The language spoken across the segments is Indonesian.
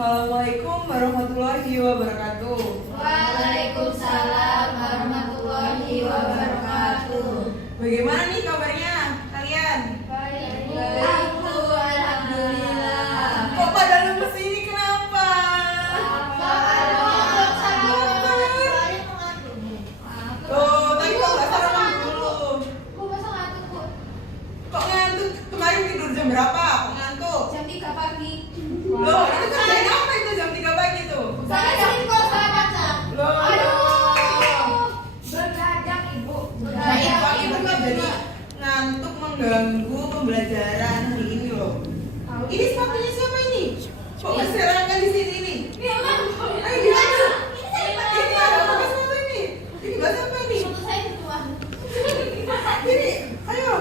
Assalamualaikum warahmatullahi wabarakatuh. Waalaikumsalam warahmatullahi wabarakatuh. Bagaimana nih kabarnya kalian? Baik, alhamdulillah. Kok pada lemes ini kenapa? Tuh, tadi kok nggak sarapan dulu? Kok ngantuk? Kemarin tidur jam berapa? Kok ngantuk? Jam 3 pagi. Loh, itu kerjanya apa itu jam 3 pagi tuh? Saya dari kosan baca. Loh, Begadang ibu. nah ibu kan jadi ngantuk mengganggu pembelajaran hari ini loh. Ini sepatunya siapa ini? Kok berserakan di sini nih? Ayo gimana? Ini ada apa sepatu ini? Ini nggak sampai nih. Untuk saya ketuan. Ini, ayo.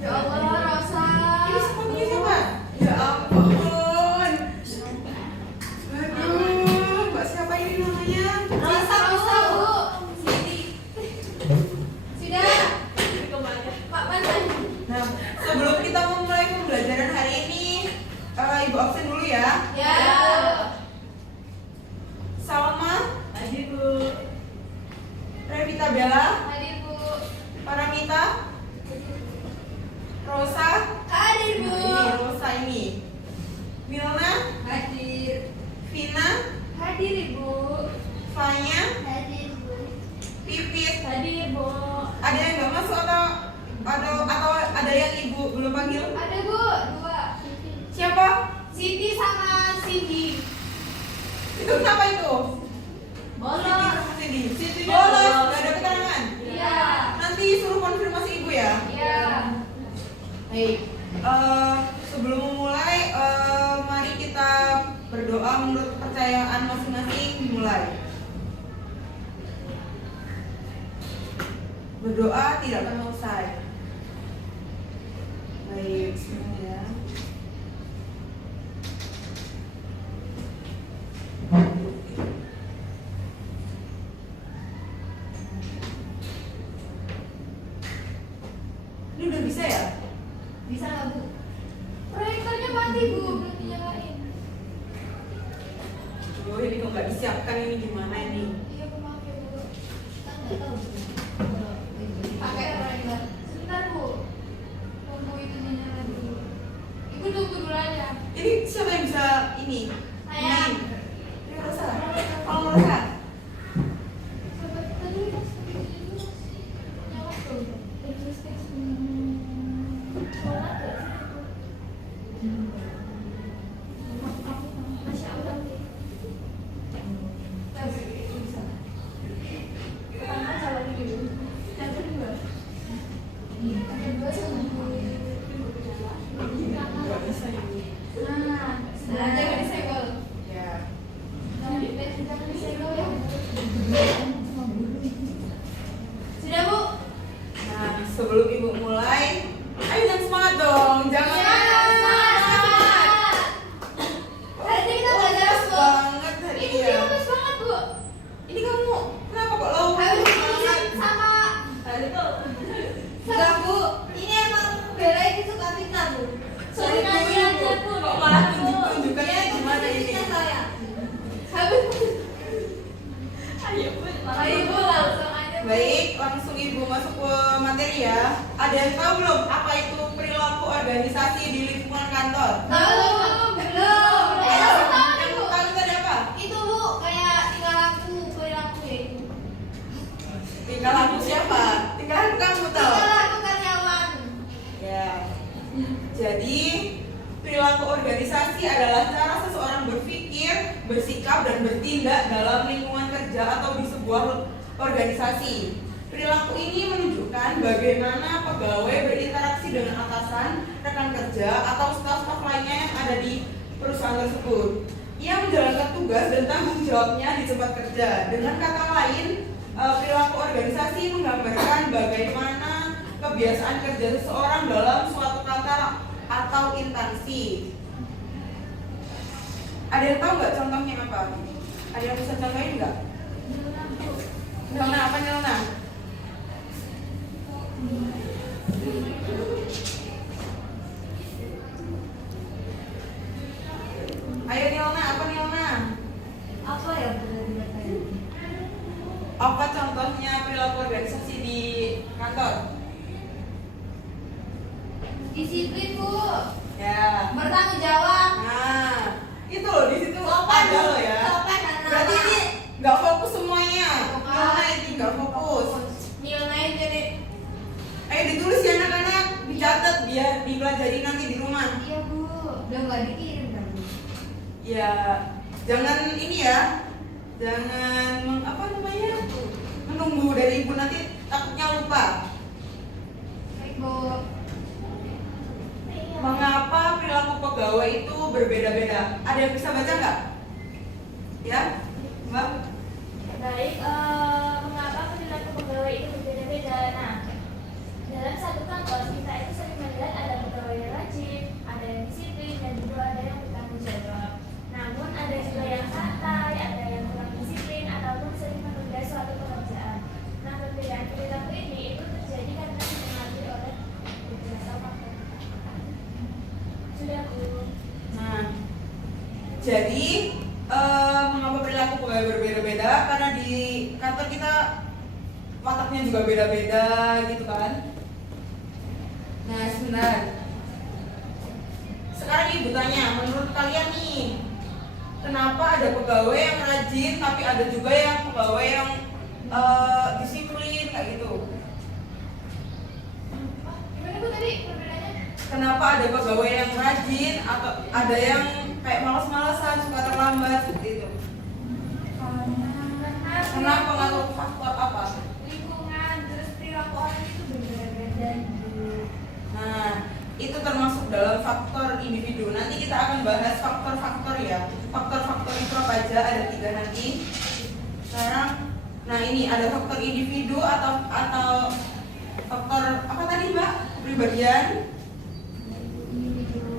Ya Allah, Rosa. Ini sepatunya siapa? Ya ampun. Aduh, mbak siapa ini namanya? Rosa, Bu. Siti. Sudah. Pak Mantan. Nah, sebelum kita memulai pembelajaran hari ini, ibu absen dulu ya. Ya. Salma, Hadir, Bu. Revita Bella, Hadir, Bu. Paramita, Rosa. Hadir, Bu. Ini Rosa ini. Milna, Hadir. Vina, Hadir, Ibu. Fanya, Hadir, Bu. Pipit. Hadir, Bu. Ada yang nggak masuk atau ada yang ibu belum panggil? Ada, Bu. 2. Siapa? Siti sama Cindy. Itu kenapa itu? Bolos. Siti bolos, nggak ada keterangan. Iya. Nanti suruh konfirmasi ibu ya. Iya. Baik. Sebelum memulai, mari kita berdoa menurut kepercayaan masing-masing. Dimulai. Berdoa tidak pernah usai. Baik, semuanya. Ini udah bisa ya? Bisa nggak, Bu? Proyektornya mati, Bu. Belum dinyalain. Aduh, ini kok nggak disiapkan, ini gimana ini? Iya, Bu, maaf ya, Bu. Kita nggak tahu. Pakai proyektor. Sebentar, Bu. Tunggu itu nyala dulu. Ibu tunggu dulu aja. Ini siapa yang bisa ini? Saya. Main? Ini Rosa. Kalau Rosa. Coba tadi pas dulu nyala tuh. Terus tes. Sholat nggak sih, Bu? Masya Allah. Tes, bisa. Pertama coba dulu. Yang kedua. Yang kedua sama Nggak bisa ini. Nah, jangan disegel. Ya. Jangan disegel ya. Sudah, Bu? Nah, sebelum ibu mulai, ayo yang semangat dong, jangan Semangat. Hari ini kita belajar Bagus Bu. banget hari Ini ini dia ya. bagus banget, Bu. Ini kamu kenapa kok lau Habis semangat? izin sama Enggak, Bu. ini emang Bella ini suka fitnah, Bu. Sorry, Bu, Nanya aja, Bu. kok malah tunjuk-tunjukkan Iya, ini gimana ini? fitnah saya. Habis Ayo, Bu. Ayo, Bu, langsung aja, Bu. Baik, langsung ibu masuk ke materi ya. Ada yang tahu belum apa itu perilaku organisasi di lingkungan kantor? Belum. Ayo, Langsung tahu nih, yang Bu. tahu tadi apa? Itu, Bu, kayak tingkah laku, perilaku ya itu. Tingkah laku siapa? Tingkah laku kamu tahu? Tingkah laku karyawan. Ya. Jadi, perilaku organisasi adalah cara seseorang berpikir, bersikap, dan bertindak dalam lingkungan kerja atau di sebuah organisasi. Perilaku ini menunjukkan bagaimana pegawai berinteraksi dengan atasan, rekan kerja, atau staf-staf lainnya yang ada di perusahaan tersebut. Ia menjalankan tugas dan tanggung jawabnya di tempat kerja. Dengan kata lain, perilaku organisasi menggambarkan bagaimana kebiasaan kerja seseorang dalam suatu kantor atau instansi. Ada yang tahu nggak contohnya apa? Ada yang bisa contohin nggak? Nyelna apa nyelna? Ayo Disiplin Bu, Ya. bertanggung jawab. Nah, itu loh di situ Sopan, ada loh ya. sopan dan Berarti ramah. ini nggak fokus semuanya. Bukan. Nilai ini nggak fokus. Nilai jadi Ayo ditulis ya anak-anak, dicatat biar dipelajari nanti di rumah. iya Bu, udah nggak dikirim kan Bu? Ya, jangan ini ya, jangan apa namanya, menunggu dari ibu nanti takutnya lupa. Baik Bu. Mengapa perilaku pegawai itu berbeda-beda? Ada yang bisa baca nggak? Ya, Mbak? Baik, mengapa perilaku pegawai itu berbeda-beda? Nah, dalam satu kantor kita itu sering melihat ada pegawai yang rajin, ada yang disiplin, dan juga ada yang bertanggung jawab. Namun ada juga yang santai, ada yang kurang disiplin, ataupun sering menunda suatu pekerjaan. Nah, perbedaan perilaku ini itu terjadi karena dipengaruhi oleh beberapa faktor. Sudah Bu. Nah, jadi mengapa perilaku pegawai berbeda-beda? Karena di kantor kita wataknya juga beda-beda gitu kan. Nah, sebentar. Sekarang ibu tanya, menurut kalian nih, kenapa ada pegawai yang rajin tapi ada juga yang pegawai yang disiplin kayak gitu? Gimana Bu tadi perbedaannya? Kenapa ada pegawai yang rajin atau ada yang kayak malas-malasan, suka terlambat seperti itu? Karena pengaruh faktor apa? Lingkungan, terus perilaku orang itu berbeda-beda Bu. Nah, itu termasuk dalam faktor individu. Nanti kita akan bahas faktor-faktor ya. Faktor-faktor itu apa aja? Ada 3 nanti. Sekarang, nah ini ada faktor individu atau faktor apa tadi Mbak? Kepribadian.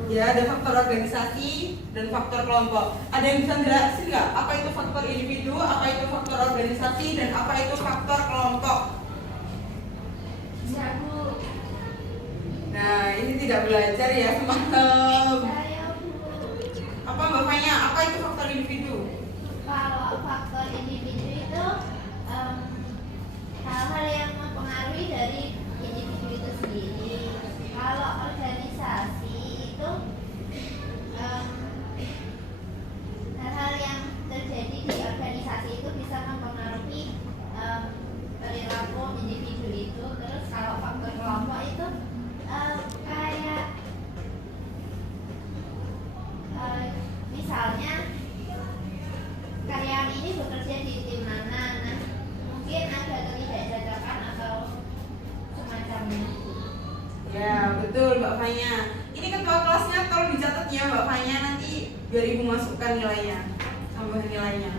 Ya, ada faktor organisasi dan faktor kelompok. Ada yang bisa jelasin nggak? Apa itu faktor individu, apa itu faktor organisasi, dan apa itu faktor kelompok? Bisa Bu. Nah, ini tidak belajar ya semalam. Saya Bu. Apa Mbak Fanya? Apa itu faktor individu? Kalau faktor individu itu hal-hal yang mempengaruhi dari individu itu sendiri. Kalau organisasi itu hal-hal yang terjadi di organisasi itu bisa mempengaruhi perilaku individu itu. Terus kalau faktor kelompok itu kayak misalnya karyawan ini bekerja di tim mana, nah mungkin ada ketidakcocokan atau semacamnya. Ya, betul Mbak Fanya. Ini ketua kelasnya tolong dicatat ya Mbak Fanya, nanti biar Ibu masukkan nilainya, tambahan nilainya.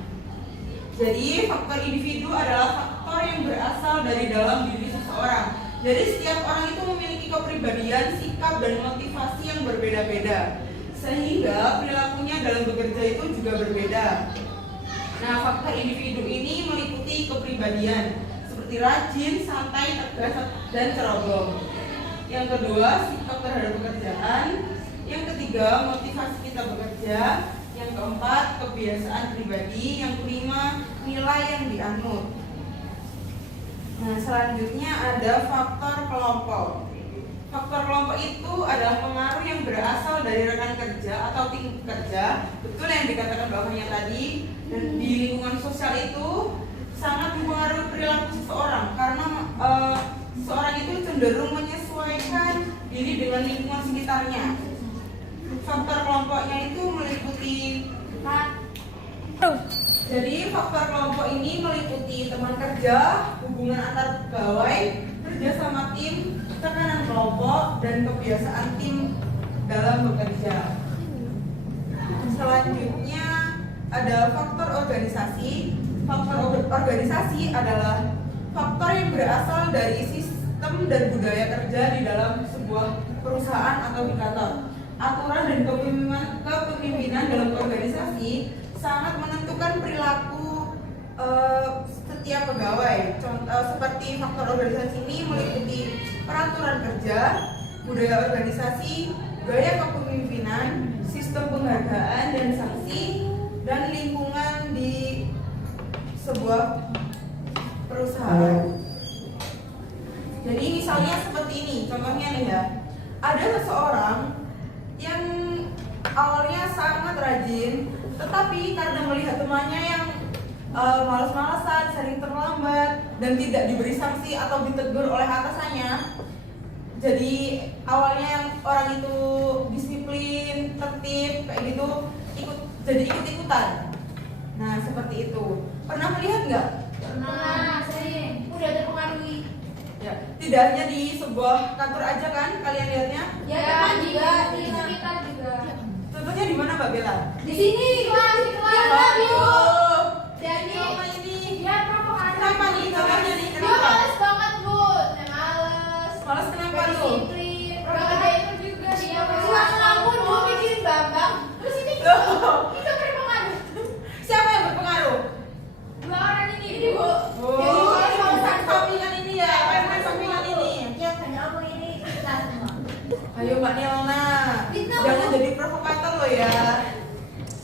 Jadi faktor individu adalah faktor yang berasal dari dalam diri seseorang. Jadi setiap orang itu memiliki kepribadian, sikap, dan motivasi yang berbeda-beda, sehingga perilakunya dalam bekerja itu juga berbeda. Nah, faktor individu ini meliputi kepribadian seperti rajin, santai, tegas, dan ceroboh. Yang kedua, sikap terhadap pekerjaan. Yang ketiga, motivasi kita bekerja. Yang keempat, kebiasaan pribadi. Yang kelima, nilai yang dianut. Nah, selanjutnya ada faktor kelompok. Faktor kelompok itu adalah pengaruh yang berasal dari rekan kerja atau tim kerja. Betul yang dikatakan bapaknya tadi. Dan di lingkungan sosial itu sangat mempengaruhi perilaku seseorang karena seseorang itu cenderung menyesuaikan diri dengan lingkungan sekitarnya. Faktor kelompoknya itu meliputi jadi faktor kelompok ini meliputi teman kerja, hubungan antar pegawai, kerja sama tim, tekanan kelompok, dan kebiasaan tim dalam bekerja. Selanjutnya ada faktor organisasi. Faktor organisasi adalah faktor yang berasal dari sistem dan budaya kerja di dalam sebuah perusahaan atau di kantor. Aturan dan kepemimpinan dalam organisasi sangat menentukan perilaku setiap pegawai. Contoh seperti faktor organisasi ini meliputi peraturan kerja, budaya organisasi, gaya kepemimpinan, sistem penghargaan dan sanksi, dan lingkungan di sebuah perusahaan. Jadi misalnya seperti ini, contohnya nih ya. ada seseorang yang awalnya sangat rajin, tetapi karena melihat temannya yang malas-malasan, sering terlambat, dan tidak diberi sanksi atau ditegur oleh atasannya, jadi awalnya yang orang itu disiplin, tertib, kayak gitu, jadi ikut-ikutan. Nah, seperti itu. Pernah melihat nggak? Pernah, sering. Udah terpengaruhi. Ya, tidak hanya di sebuah kantor aja kan kalian lihatnya? Ya, teman juga, di sekitar juga. Contohnya di mana Mbak Bella? Di sini, kelas, di kelas. Oh, Jadi, sama ini. Ya, provokator. Kenapa nih? Contohnya nih, dia kenapa? males banget, Bu. Dia males. Malas kenapa Gak lu? disiplin. Gak Gak itu juga dia Suasana pun dulu bikin Bambang. Terus ini Loh, itu berpengaruh. siapa yang berpengaruh? Dua orang ini, Bu. Oh, Jadi males ini malesan. sampingan ini ya, main sampingan ini. Yang banyak apa ini? Kita semua. Ayo Mbak Nilna, Kita jangan mau- jadi provokator lo ya.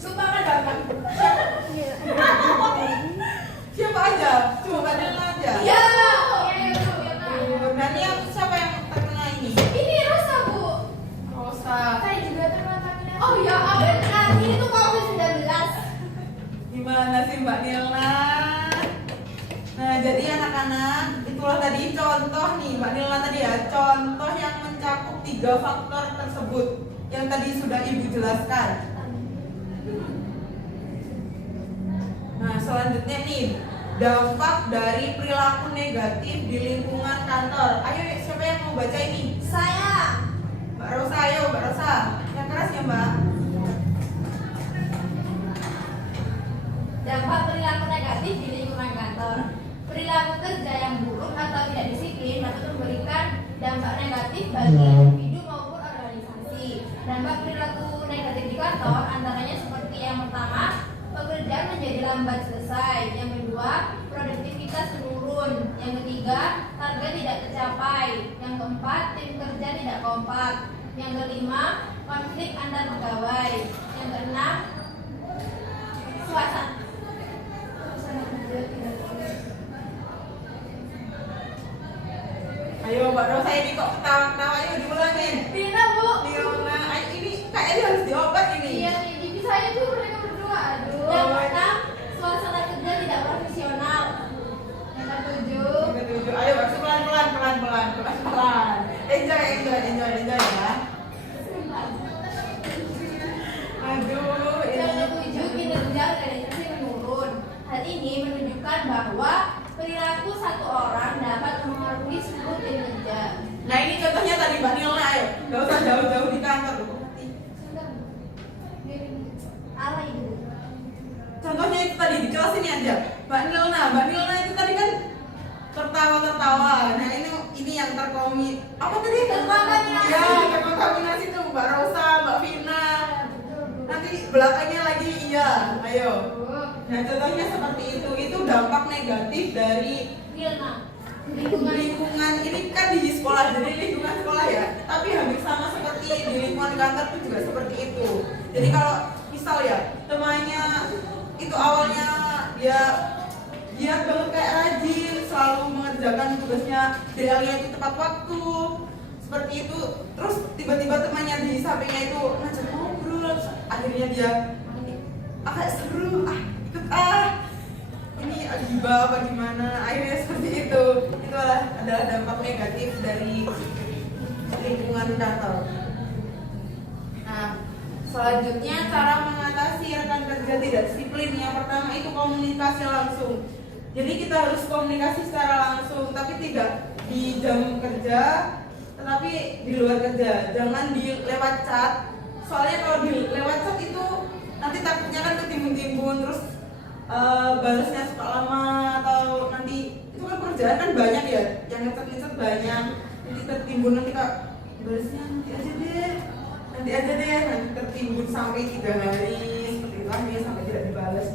Sumpah kan Bambang. Siapa aja? Cuma Mbak Nilna aja. Iya. Dan yang siapa yang terkena ini? Ini Rosa, Bu. Rosa. Saya juga terkontaminasi. Oh ya, benar. Ini tuh COVID-19. Gimana sih Mbak Nilna? Nah, jadi anak-anak, itulah tadi contoh nih Mbak Nilna tadi ya, contoh yang mencakup 3 faktor tersebut yang tadi sudah Ibu jelaskan. Nah, selanjutnya nih, dampak dari perilaku negatif di lingkungan kantor. Ayo, siapa yang mau baca ini? Saya. Mbak Rosa, ayo Mbak Rosa. Yang keras ya Mbak. Dampak perilaku negatif di lingkungan kantor. Perilaku kerja yang buruk atau tidak disiplin dapat memberikan dampak negatif bagi individu maupun organisasi. Dampak perilaku negatif di kantor antaranya seperti yang pertama, pekerjaan menjadi lambat selesai. Yang kedua, produktivitas menurun. Yang ketiga, target tidak tercapai. Yang keempat, tim kerja tidak kompak. Yang kelima, konflik antar pegawai. Yang keenam, suasana kerja tidak kondusif. Ayo Mbak Rosa ini kok ketawa-ketawa, ayo diulangin. Bina, Bu. Nilna, ini kayaknya harus diobat ini. Iya nih, di saya tuh mereka berdua. Aduh. Yang keenam, suasana kerja tidak profesional. Yang ketujuh, Yang ketujuh, ayo masuk pelan-pelan. Enjoy ya. Aduh, yang ini. ketujuh kinerja organisasi menurun. Hal ini menunjukkan bahwa perilaku satu orang dapat mempengaruhi seluruh tim kerja. Nah ini contohnya tadi Mbak Nilna, ayo. Gak usah jauh-jauh di kantor. Sudah, Bu. Biarin alay itu. Contohnya itu tadi di kelas ini aja. Mbak Nilna itu tadi kan tertawa. Nah ini yang apa tadi? Terkontaminasi. Ya, terkontaminasi tuh Mbak Rosa, Mbak Vina. Nanti belakangnya lagi iya. Ayo. Nah contohnya seperti itu dampak negatif dari Wilna. lingkungan ini kan di sekolah, jadi lingkungan sekolah ya. Tapi hampir sama seperti di lingkungan kantor itu juga seperti itu. Jadi kalau misal ya temannya itu awalnya dia banget kayak rajin, selalu mengerjakan tugasnya DL-nya itu tepat waktu, seperti itu. Terus tiba-tiba temannya di sampingnya itu ngajak ngobrol, akhirnya dia agak seru, ikut ini gibah apa gimana, akhirnya seperti itu. Itu adalah dampak negatif dari lingkungan kantor. Nah, selanjutnya cara mengatasi rekan kerja tidak disiplin. Yang pertama itu komunikasi langsung. Jadi kita harus komunikasi secara langsung, tapi tidak di jam kerja, tetapi di luar kerja. Jangan di lewat chat. Soalnya kalau di lewat chat itu nanti takutnya kan ketimbun-timbun, terus balasnya suka lama, atau nanti itu kan pekerjaan kan banyak ya, yang ngecat banyak, nanti tertimbun, nanti kak balasnya nanti aja deh, nanti tertimbun sampai 3 hari seperti itu, akhirnya sampai tidak dibalas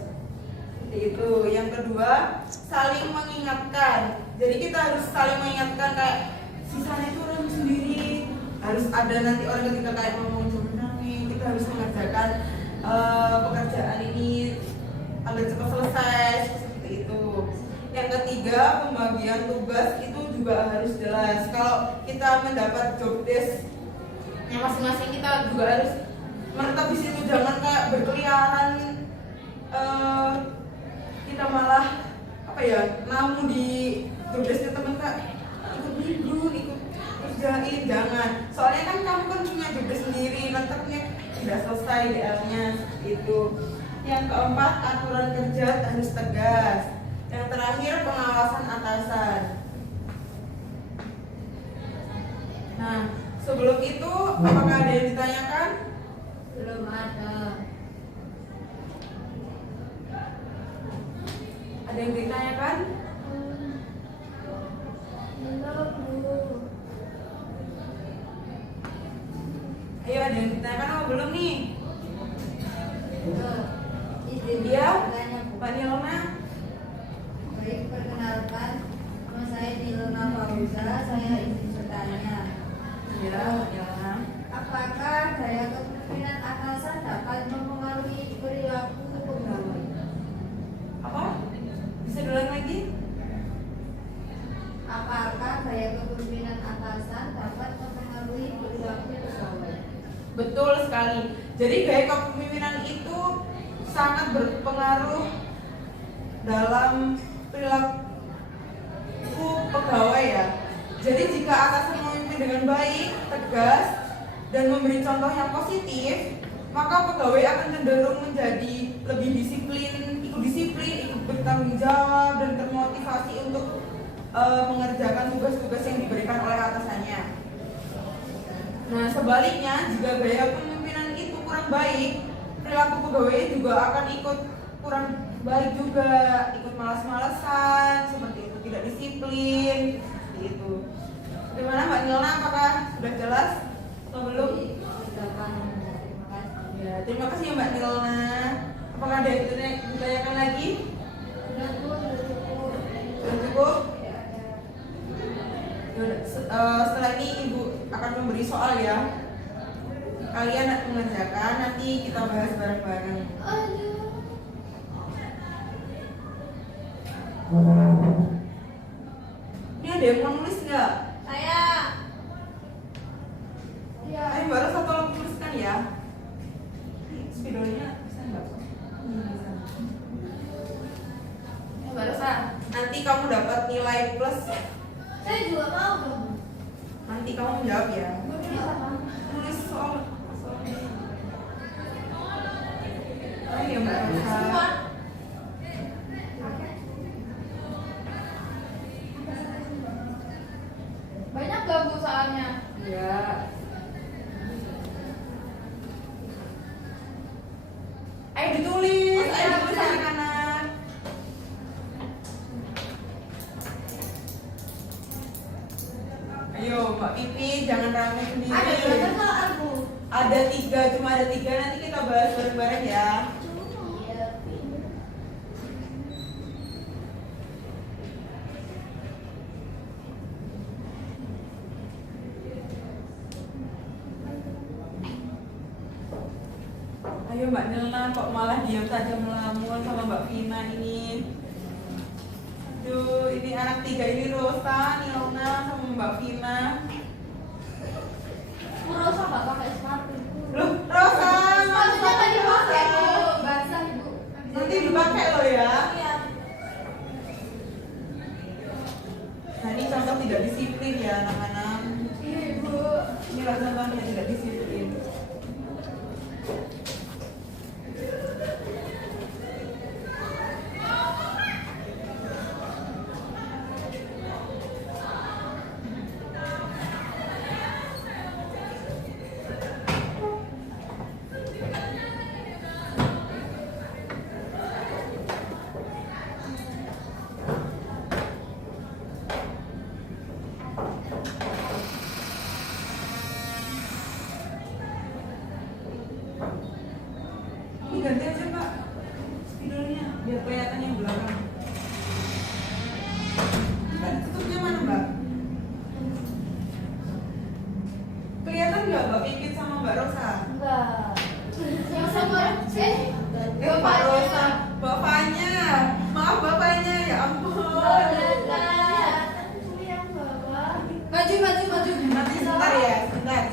seperti itu. Yang kedua, saling mengingatkan. Jadi kita harus saling mengingatkan, kayak sisanya itu orang sendiri, harus ada nanti orang ketika kayak ngomong nih, kita harus mengerjakan pekerjaan ini agar cepat selesai seperti itu. Yang ketiga, pembagian tugas itu juga harus jelas. Kalau kita mendapat job desk Ya masing-masing kita juga harus menetap di situ, jangan kayak berkeliaran kita malah apa ya namu di jobdesknya temen kak ikut minggu ikut kerjain, jangan, soalnya kan kamu kan punya jobdesk sendiri, menetapnya tidak selesai DL-nya itu. Yang keempat, aturan kerja harus tegas. Yang terakhir, pengawasan atasan. Nah, sebelum itu apakah ada yang ditanyakan? Belum ada. Ada yang ditanyakan? Belum, Bu. Ayo, ada yang ditanyakan apa belum nih? Izin Iya, bertanya, Bu. Mbak Nilma. Baik, perkenalkan, nama saya Nilma Fauza. Saya izin bertanya. Iya, Nilma. Apakah gaya kepemimpinan atasan dapat mempengaruhi perilaku pegawai? Apa? Bisa diulang lagi? Apakah gaya kepemimpinan atasan dapat mempengaruhi perilaku pegawai? Betul sekali. Jadi gaya kepemimpinan itu sangat berpengaruh dalam perilaku pegawai ya. Jadi jika atasan memimpin dengan baik, tegas, dan memberi contoh yang positif, maka pegawai akan cenderung menjadi lebih disiplin, ikut bertanggung jawab, dan termotivasi untuk mengerjakan tugas-tugas yang diberikan oleh atasannya. Nah, sebaliknya, jika gaya kepemimpinan itu kurang baik, perilaku pegawai juga akan ikut kurang baik juga, ikut malas-malasan, seperti itu, tidak disiplin, seperti itu. Bagaimana Mbak Nilna, apakah sudah jelas atau belum? Sudah paham. Terima kasih. Ya, terima kasih Mbak Nilna. Apakah ada yang ditanyakan lagi? Sudah, Bu, sudah cukup. Sudah cukup? Tidak ada. Yaudah, setelah ini Ibu akan memberi soal ya. Kalian mengerjakan, nanti kita bahas bareng-bareng. Aduh. Ini ada yang mau nulis nggak? Saya. Ya. Ayo baru satu lagi tuliskan ya. Spidolnya bisa nggak? Bisa. Baru nanti kamu dapat nilai plus. Saya juga mau dong. Nanti kamu menjawab ya. Nulis apa? Tulis soal. Ayo Mbak Rosa. Banyak gak, Bu, soalnya? Ya. Ayo ditulis, Oh, ayo iya, ditulis bisa. anak-anak. Ayo Mbak Pipi, jangan rame sendiri. Ada berapa soal, Bu? Ada 3, cuma ada 3, nanti kita bahas bareng-bareng ya. Iya. Ayo Mbak Nilna, kok malah diam saja melamun sama Mbak Vina ini. Aduh, ini anak 3 ini Rosa, Nilna, sama Mbak Vina. Bu Rosa nggak pakai sepatu. Loh, Rosa, Sepatunya nggak dipakai, Bu. Basah, Bu. nanti dipakai loh ya. Iya. Nah ini contoh tidak disiplin ya anak-anak. Iya, Bu. Inilah contohnya tidak disiplin. Ini ganti aja Pak spidolnya biar kelihatan yang belakang. Tadi tutupnya mana Mbak? Kelihatan nggak Mbak Pipit sama Mbak Rosa? Enggak. Yang sama, Mbak Rosa, bapaknya. Maaf bapaknya, ya ampun. Yang bawah. Maju. Nanti sebentar ya, sebentar.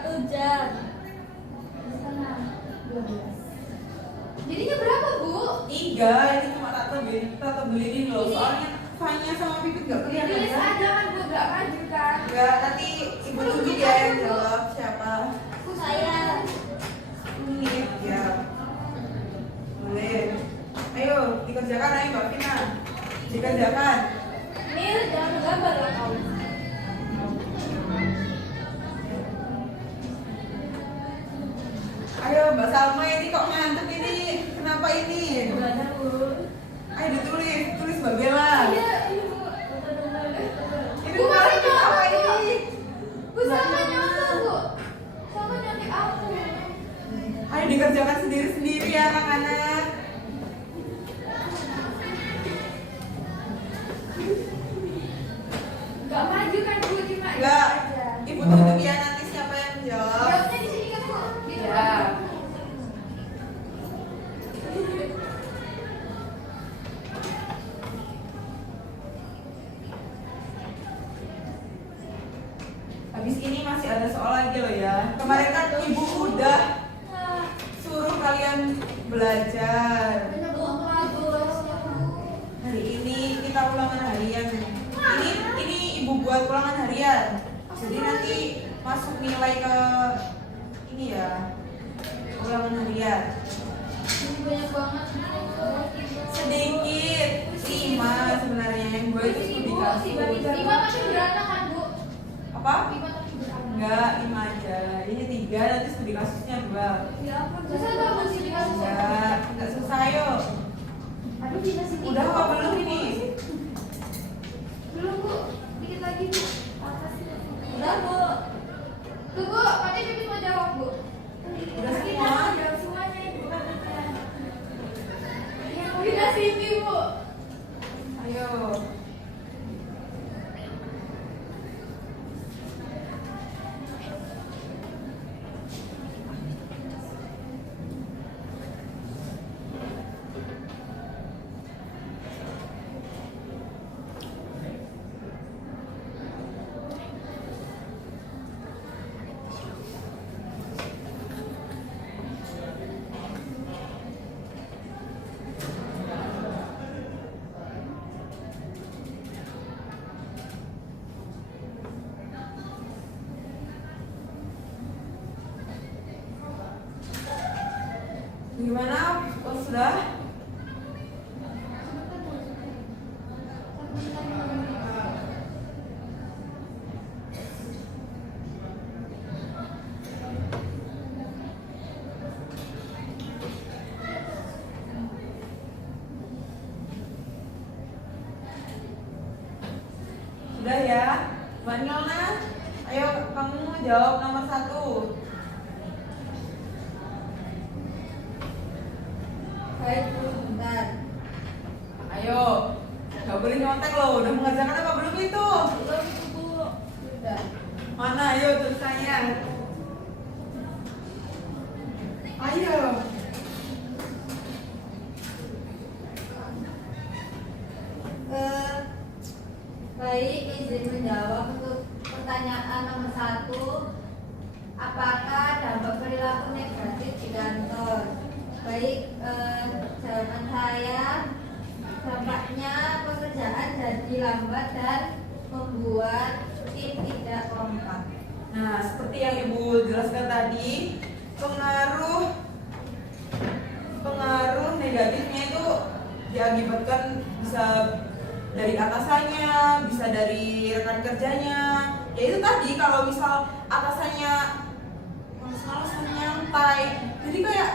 1 jam. Setengah 12. Jadinya berapa, Bu? 3, ini cuma tak tebelin loh. Soalnya Fanya sama Pipit gak kelihatan Tulis kan? aja kan, Bu, gak maju kan? Enggak, nanti ibu tunjuk ya yang jawab siapa. Aku saya. Ini ya. Boleh. Ayo, dikerjakan ayo Mbak Vina. Dikerjakan. Mil, jangan gambar lah kau. Ayo Mbak Salma ini kok ngantuk ini. Kenapa ini? Belajar, Bu. Ayo tulis Mbak Bella. Iya, Ibu. Ini Bu, malah makanya apa aku. ini? Bu, sama nyontek, Bu. Sama nyontek aku. Ayo dikerjakan sendiri-sendiri ya anak-anak. Gak maju kan, Bu, cuma Enggak. aja. Ibu tunjuk ya nanti siapa yang menjawab. Jawabnya di sini kan, Bu. Gitu. Ya. Habis ini masih ada soal lagi loh ya. Kemarin kan ibu udah suruh kalian belajar. Banyak banget, Bu. Hari ini kita ulangan harian. Ini ibu buat ulangan harian. Jadi nanti masuk nilai ke ini ya. Ulangan harian. Ini banyak banget. Sedikit 5 sebenarnya yang gue itu studi kasus. 5 tapi berantakan, Bu. Apa? 5 tapi berantakan. Enggak, 5 aja. Ini 3 nanti studi kasusnya 2. Ya ampun, susah tuh Bu sini kasusnya. Enggak susah yuk. Aduh, kita sini. Udah apa belum ini? Belum, Bu. Dikit lagi, Bu. Udah, Bu. Tuh, Bu, katanya Pipit mau jawab, Bu. Udah Kita semua? mau jawab semuanya, Ibu. Iya, udah sini, Bu. Ayo. Gimana? Oh, sudah? Sudah ya? Mbak Nilna, ayo kamu jawab nomor 1. Baik, Bu, bentar. Ayo, nggak boleh nyontek loh. Udah mengerjakan apa belum itu? Belum itu, Bu. Udah. Mana? Ayo tulisannya. Ayo. Baik, izin menjawab untuk pertanyaan nomor 1. Apakah dampak perilaku negatif di kantor? Baik, jawaban saya dampaknya pekerjaan jadi lambat dan membuat tim tidak kompak. Nah, seperti yang Ibu jelaskan tadi, pengaruh negatifnya itu diakibatkan bisa dari atasannya, bisa dari rekan kerjanya. Ya itu tadi, kalau misal atasannya males-malesan nyantai, jadi kayak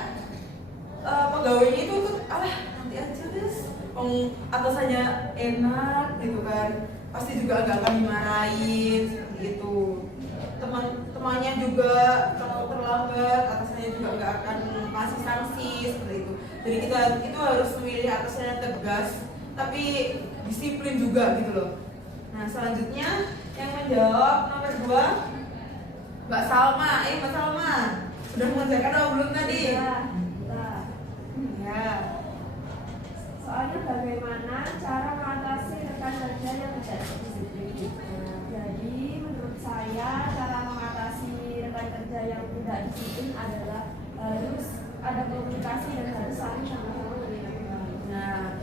pegawainya itu tuh nanti aja guys, atasannya enak gitu kan, pasti juga gak akan dimarahin seperti itu. Teman-temannya juga kalau terlambat, atasannya juga gak akan kasih sanksi seperti itu. Jadi kita itu harus memilih atasan yang tegas tapi disiplin juga gitu loh. Nah, selanjutnya yang menjawab nomor 2 Mbak Salma. Mbak Salma, sudah mengerjakan atau belum tadi? Ya. Soalnya bagaimana cara mengatasi rekan kerja yang tidak disiplin. Jadi menurut saya cara mengatasi rekan kerja yang tidak disiplin adalah harus ada komunikasi dan harus saling sama-sama mengingatkan. Nah,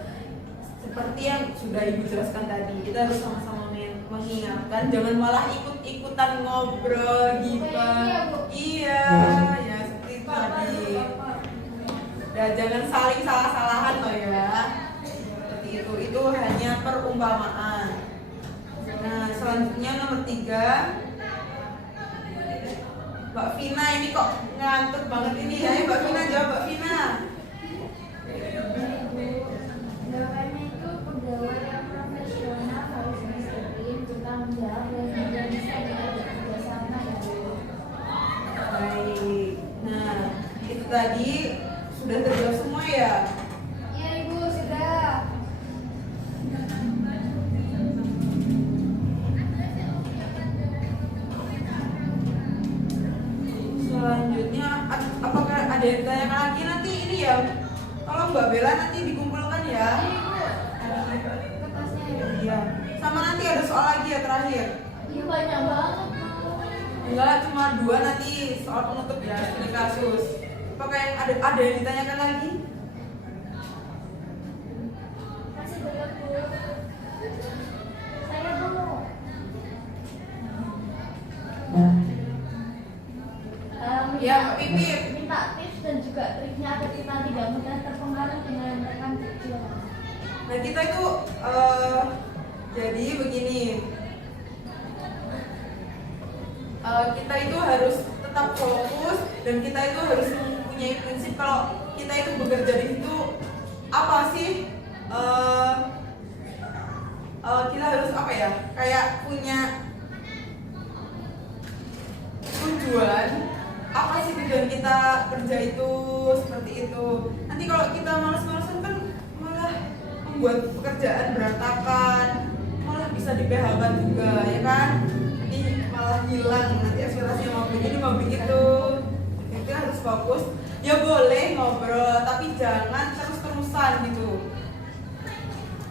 seperti yang sudah Ibu jelaskan tadi, kita harus sama-sama mengingatkan, jangan malah ikut-ikutan ngobrol gitu. Iya, ya seperti itu tadi. Dan jangan saling salah-salahan loh ya. Seperti itu hanya perumpamaan. Nah, selanjutnya nomor 3, Mbak Vina ini kok ngantuk banget ini ya. Mbak Vina jawab, Mbak Vina. Jawabannya itu pegawai yang profesional harus disiplin, bertanggung jawab, dan juga bisa bekerja sama ya Bu. Baik. Nah, itu tadi sudah terjawab semua ya. Iya Ibu, sudah. Selanjutnya, apakah ada yang ditanyakan lagi nanti ini ya? Kalau Mbak Bella nanti dikumpulkan ya. Kertasnya ya. Iya. Sama nanti ada soal lagi ya terakhir. Iya banyak banget Bu. Enggak, cuma 2 nanti soal penutup ya, studi kasus. Apakah yang ada yang ditanyakan lagi? Masih belum Bu. Saya Bu. Ya, Mbak Pipit. Minta tips dan juga triknya agar kita tidak mudah terpengaruh dengan rekan kerja. Nah, kita itu jadi begini. Kita itu harus tetap fokus dan kita itu harus mempunyai prinsip kalau kita itu bekerja di situ apa sih? Kita harus apa ya? Kayak punya tujuan. Apa sih tujuan kita kerja itu, seperti itu. Nanti kalau kita malas-malasan kan malah membuat pekerjaan berantakan, malah bisa di PHK juga, ya kan? Nanti malah hilang, nanti aspirasinya mau begini mau begitu. Kita harus fokus. Ya boleh ngobrol, tapi jangan terus-terusan gitu.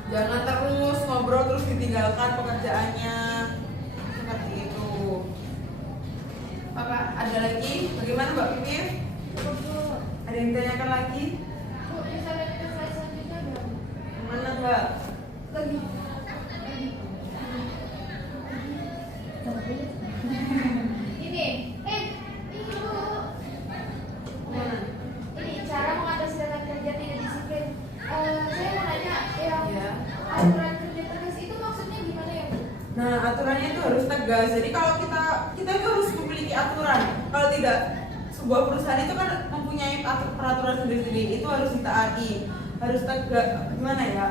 Jangan terus ngobrol terus ditinggalkan pekerjaannya, seperti itu. Apa ada lagi? Bagaimana Mbak Pipit? Ada yang ditanyakan lagi? Bu, bisa lihat ke slide selanjutnya dong. Mana Mbak? Lagi. Ini, ini Bu. Mana? Ini cara mengatasi rekan kerja tidak disiplin. Saya mau nanya, yang Ya. aturan kerja tegas itu maksudnya gimana ya Bu? Nah, aturannya itu harus tegas. Jadi kalau kita itu harus memiliki aturan. Kalau tidak, sebuah perusahaan itu kan mempunyai peraturan sendiri-sendiri. Itu harus ditaati. Harus tegak. Gimana ya?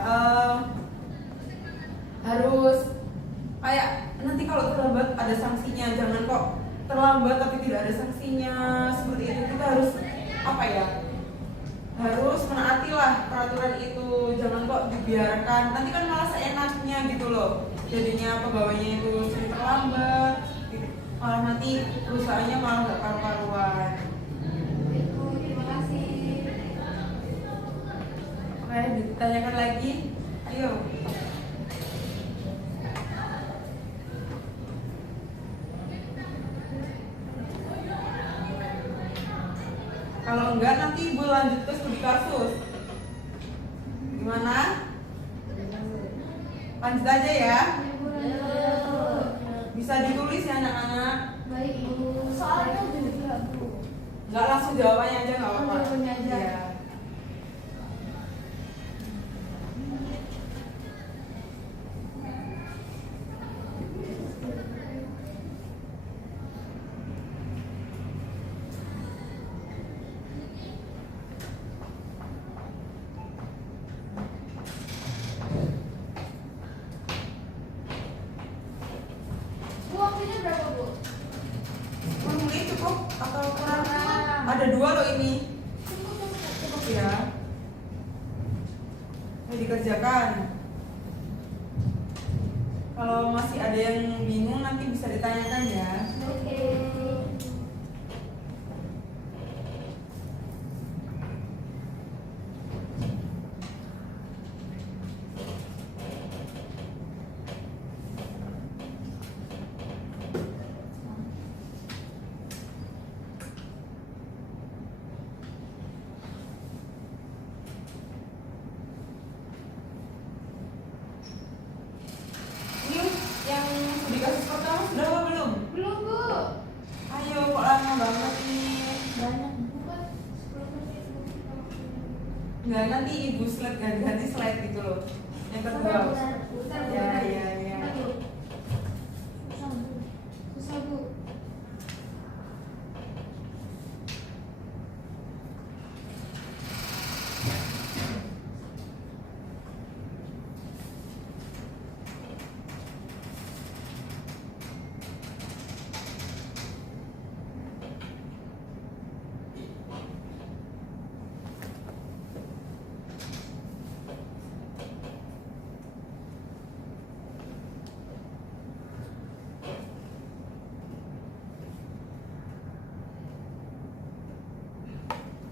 Harus kayak nanti kalau terlambat ada sanksinya. Jangan kok terlambat tapi tidak ada sanksinya. Seperti itu kita harus apa ya? Harus menaatilah peraturan itu. Jangan kok dibiarkan. Nanti kan malah seenaknya gitu loh. Jadinya pegawainya itu sering terlambat. Malah nanti perusahaannya malah nggak karu-karuan. Ibu, terima kasih. Oke, ditanyakan lagi. Ayo. Kalau enggak nanti Ibu lanjut ke studi kasus. Gimana? Lanjut aja ya. Bisa ditulis ya anak-anak. Baik Ibu. Soalnya juga Bu. Enggak langsung jawabannya aja nggak apa-apa. Jawabannya aja. Iya. Bu, waktunya berapa Bu? 10 menit cukup atau kurang? Ada 2 loh ini. Cukup ya. Ini dikerjakan. Kalau masih ada yang bingung nanti bisa ditanyakan ya. Oke. Enggak, nanti ibu slide ganti slide gitu loh. Yang kedua. Ya. Susah bu.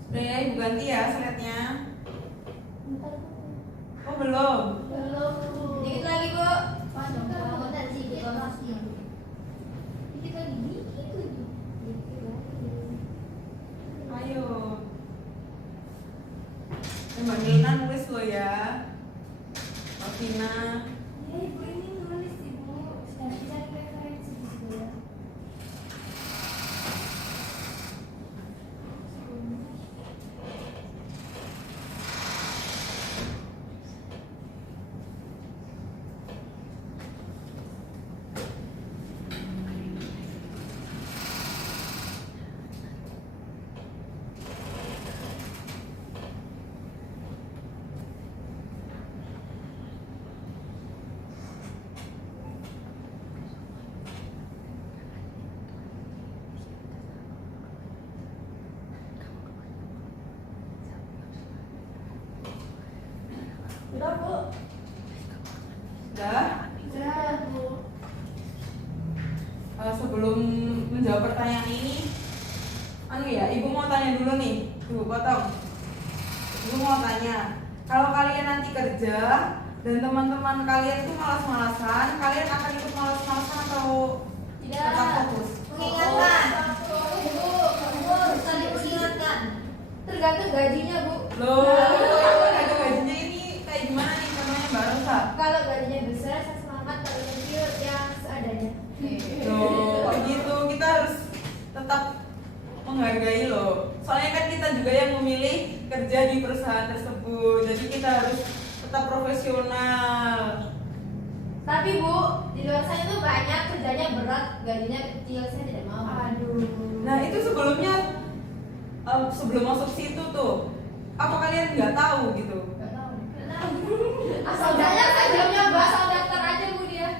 Udah ya, ibu ganti ya slide-nya. Oh belum. Belum Bu. Dikit lagi bu. Dikit lagi dikit. Ayo. Mbak Nilna nulis lo ya. Mbak Vina. Ya ibu ini nulis ibu. Nanti cari referensi di situ ya. Udah bu. Udah. Sudah Bu. Sebelum menjawab pertanyaan ini, ibu mau tanya dulu nih, ibu potong. Ibu mau tanya, kalau kalian nanti kerja dan teman-teman kalian tuh malas-malasan, kalian akan ikut malas-malasan atau tetap fokus? Mengingatkan. Saling mengingatkan. Tergantung gajinya bu. Loh, ada gajinya ini kayak gimana nih contohnya Mbak Rosa? Kalau gajinya besar saya semangat, kalau kecil ya seadanya. Loh, kok gitu, kita harus tetap menghargai loh. Soalnya kan kita juga yang memilih kerja di perusahaan tersebut, jadi kita harus tetap profesional. Tapi bu, di luar sana tuh banyak kerjanya berat, gajinya kecil, saya tidak mau. Aduh. Nah itu sebelumnya, sebelum masuk situ tuh, apa kalian nggak tahu gitu? Gak tahu. Asal Saya belum nyoba, asal daftar aja bu dia.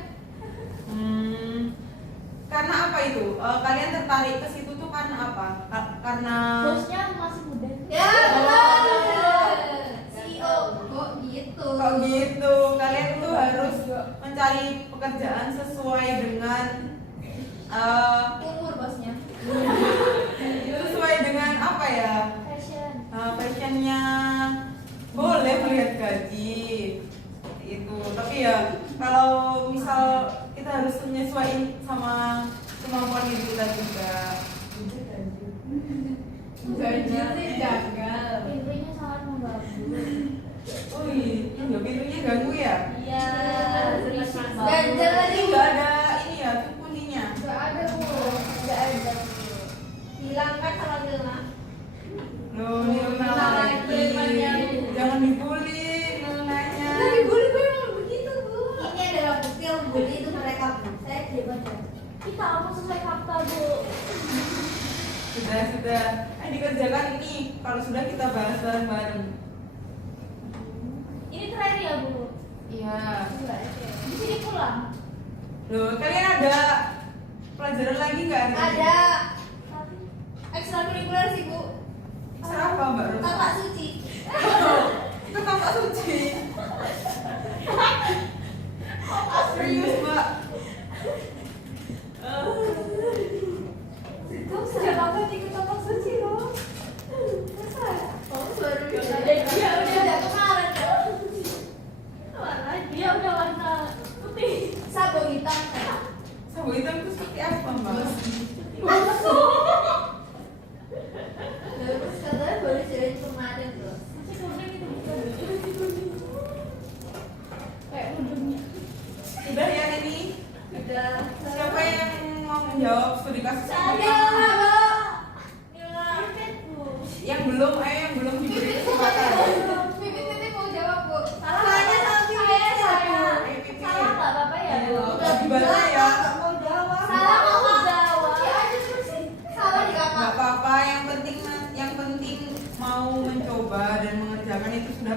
Karena apa itu? Kalian tertarik ke situ tuh karena apa? Karena bosnya masih muda. Ya betul. CEO kok gitu. kok gitu? Kalian tuh harus mencari pekerjaan sesuai dengan Umur bosnya. sesuai dengan apa ya? Fashion. Passionnya. Boleh melihat gaji itu, tapi ya kalau misal kita harus menyesuaikan sama kemampuan diri kita juga. Gaji sih jagal. Pintunya sangat mengganggu. Oh iya, nggak pintunya ganggu ya? Iya. Ganjel lagi Nggak ada ini ya, tuh kuningnya. Gak ada bu, gak ada. Hilangkan sama Vilma. Loh, Nilna lagi. Jangan dibully, Nilnanya. Dibully gue emang begitu bu. Ini adalah bukti yang bully itu mereka bu. Saya diam aja. Kita ngomong sesuai fakta Bu. Sudah. Dikerjakan ini. Kalau sudah kita bahas bareng-bareng. Ini terakhir ya Bu. Iya. Di sini pulang. Loh, kalian ada pelajaran lagi nggak? hari ini? Ada Tapi ekstrakurikuler sih bu. Serapa Mbak Rosa? Kakak suci. Itu kakak suci. Serius Mbak? Kamu sejak kapan ikut kakak suci loh? Kamu baru Iya, Dia udah kemarin. warna dia udah warna putih. Sabun hitam. Sabun hitam itu seperti apa Mbak? Terus katanya baru jalan kemarin loh. Masih kuning itu bukan. Kayak ujungnya. Sudah ya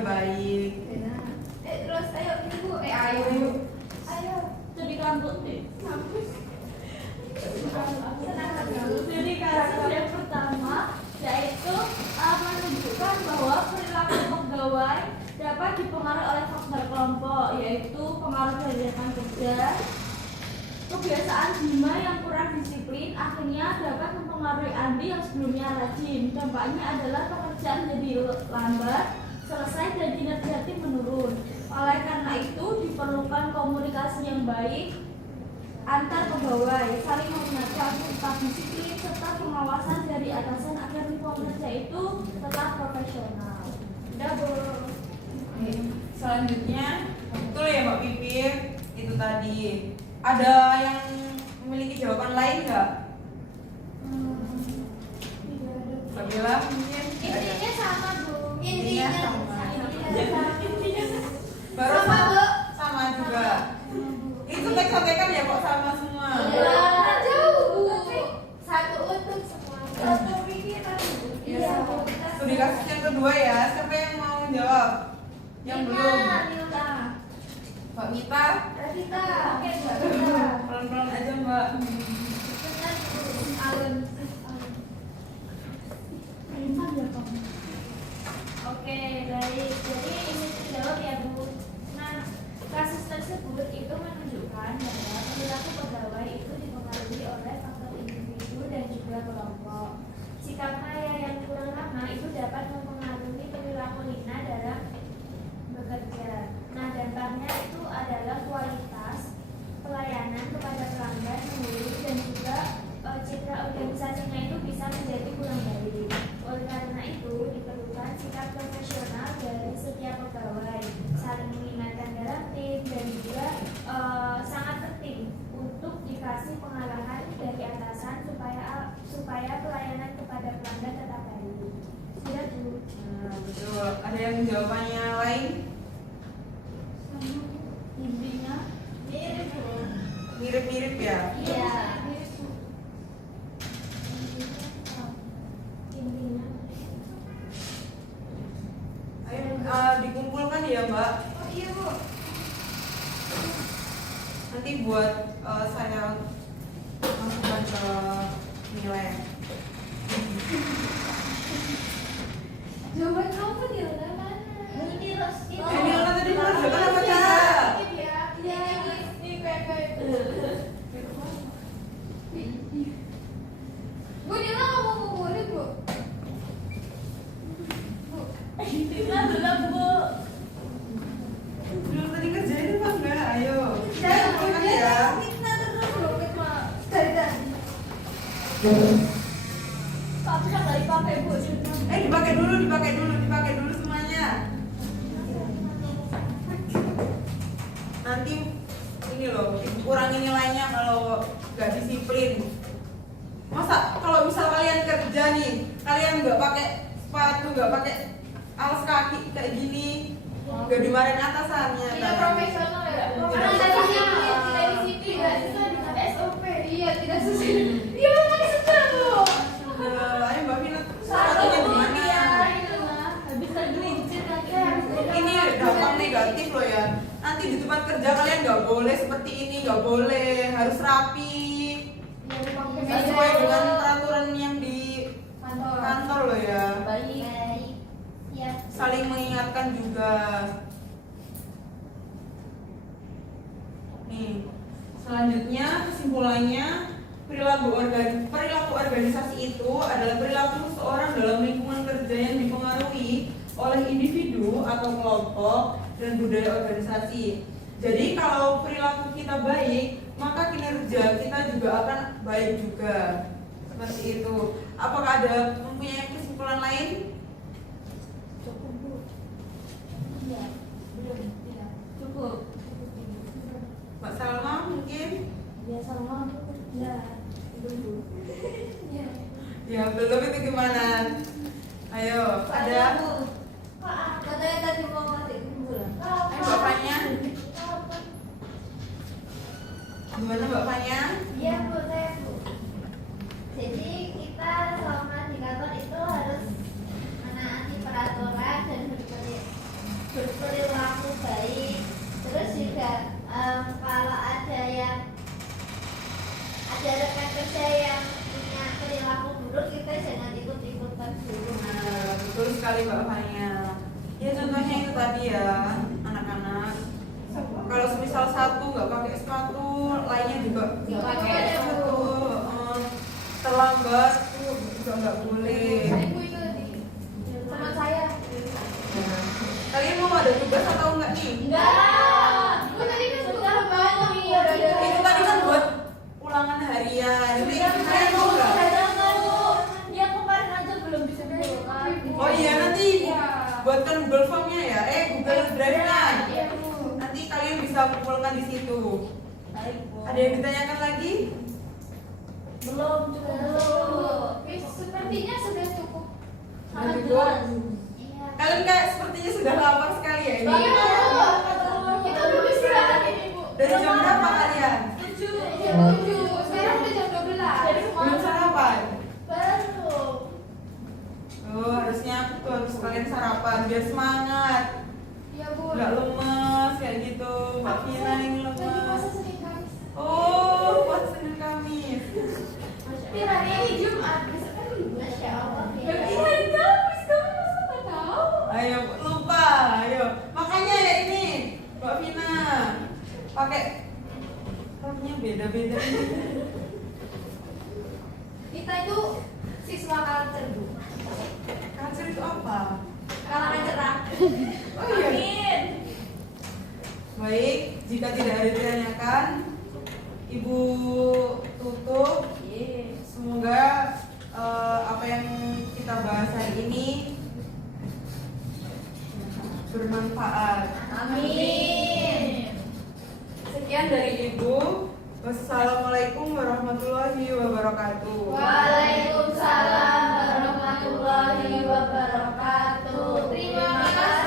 baik. Terus ayo ibu, ayo. Jadi rambut deh. Jadi karakter yang pertama yaitu menunjukkan bahwa perilaku pegawai dapat dipengaruhi oleh faktor kelompok, yaitu pengaruh dari rekan kerja, kebiasaan Bima yang kurang disiplin akhirnya dapat mempengaruhi Andi yang sebelumnya rajin. Dampaknya adalah pekerjaan jadi lambat selesai dan kinerja tim menurun. Oleh karena itu diperlukan komunikasi yang baik antar pegawai, saling mengingatkan, tetap disiplin serta pengawasan dari atasan agar lingkungan kerja itu tetap profesional. Udah Bu. Selanjutnya, betul ya Mbak Pipir, itu tadi. Ada yang memiliki jawaban lain nggak? Mbak Bella mungkin? Intinya sama Bu. Intinya sama. Baru Sama, Bu. sama juga. Itu teks-teksan ya kok sama semua. Jauh. Satu untuk semuanya. Satu pikiran. Iya. Tuh dikasih yang kedua ya. Siapa yang mau jawab? Yang belum. Nila. Mbak Mita. Rafita. Oke, Mbak Rita. Pelan-pelan aja Mbak. Benar, Bu. Alun. Terima ya kamu. Oke, baik. Jadi ini terjawab ya Bu. Nah, kasus tersebut itu menunjukkan bahwa perilaku pegawai itu dipengaruhi oleh faktor individu dan juga kelompok. Sikap Maya yang kurang ramah itu dapat mempengaruhi perilaku Lina dalam bekerja. Nah, dampaknya itu adalah kualitas pelayanan kepada pelanggan menurun dan juga citra organisasinya itu bisa menjadi kurang baik. Oleh karena itu diperlukan sikap profesional dari setiap pegawai, saling mengingatkan dalam tim dan juga sangat penting untuk dikasih pengarahan dari atasan supaya pelayanan kepada pelanggan tetap baik. Sudah Bu. Nah, betul. Ada yang jawabannya lain? Intinya Mirip, Bu. Mirip-mirip ya? Iya. Intinya Ayo dikumpulkan ya Mbak. Oh iya, Bu. Nanti buat saya masukkan ke nilai. Jawaban kamu di mana? ini terus itu. Nilai tadi mengerjakan apa tidak? Iya. Ini kayak Bu, Nila ngomong ngumpulin, Bu. intinya adalah Bu. Belum tadi kerjain apa enggak? Ayo. Saya Kumpulkan ya. fitnah terus, Bu. Fitnah. Dari tadi. Tapi kan dari pakai Bu. Dipakai dulu semuanya. Nanti ini loh, kurangi nilainya kalau nggak disiplin. Masa kalau misal kalian kerja nih, kalian nggak pakai sepatu, nggak pakai alas kaki kayak gini, nggak dimarahin atasannya. Tidak profesional ya. Tidak Tidak profesional. disiplin, tidak sesuai dengan SOP. Iya, tidak sesuai. Iya, makanya sedang, Bu. Ayo Mbak Vina, Satu, satunya Bu. gimana? Iya. Habis tergelincir kaki Ini dampak negatif loh ya. Nanti di tempat kerja kalian nggak boleh seperti ini, nggak boleh, harus rapi, sesuai dengan peraturan yang di kantor loh ya. Baik. Siap. Saling mengingatkan juga. Nih, selanjutnya kesimpulannya perilaku organisasi itu adalah perilaku seseorang dalam lingkungan kerja yang dipengaruhi oleh individu atau kelompok dan budaya organisasi. Jadi kalau perilaku kita baik, maka kinerja kita juga akan baik juga. Seperti itu. Apakah ada mempunyai kesimpulan lain? Cukup Bu. Iya, belum. Iya, cukup. Mbak Salma mungkin? Ya sama Bu. Ya, belum Bu. Iya. Ya belum, itu gimana? Ayo, ada? Katanya tadi mau ngasih kumpulan. Ayo bapaknya. Gimana bapaknya? Iya, Bu, saya, Bu. Jadi kita selama di kantor itu harus menaati peraturan dan berbagai kali Mbak Fania. Ya contohnya itu tadi ya, anak-anak. Kalau semisal satu nggak pakai sepatu, lainnya juga Nggak pakai sepatu. Terlambat juga nggak boleh. Ibu itu tadi sama saya. Kalian mau ada tugas atau enggak nih? Enggak. Ibu tadi kan sudah banyak nih udah ada. Itu tadi kan buat ulangan harian. Jadi kalian mau nggak? Yang kemarin aja belum dikumpulkan. Oh iya nanti buatkan Google Form-nya ya, Google Drive-nya. Iya, Bu. Nanti kalian bisa kumpulkan di situ. Baik, Bu. Ada yang ditanyakan lagi? Belum juga belum. Sepertinya sudah cukup. Sangat Cukup. jelas. Iya. Kalian kayak sepertinya sudah lapar sekali ya ini. Iya, Bu. Kita dulu istirahat ini, Bu. Dari jam berapa kalian? Jam 7. Sekarang udah jam 12. Belum sarapan? Baru. Oh, harusnya harus kalian sarapan biar semangat. Iya, Bu. Nggak lemes kayak gitu. Mbak Vina yang Lagi puasa lemes. Senin Kamis. Oh, puasa Senin Kamis. Tapi hari ini Jumat, besok kan libur. Masya Allah. Hari Kamis kamu masa nggak tahu? Ayo, lupa. Ayo. Makanya ya ini, Mbak Vina. Pakai roknya beda-beda. Kita itu siswa culture, Bu. Culture itu apa? Kalangan cerah. Oh iya. Amin. Baik, jika tidak ada ditanyakan, Ibu tutup. Semoga apa yang kita bahas hari ini bermanfaat. Amin. Sekian dari Ibu. Wassalamualaikum warahmatullahi wabarakatuh. Waalaikumsalam warahmatullahi wabarakatuh. Terima kasih.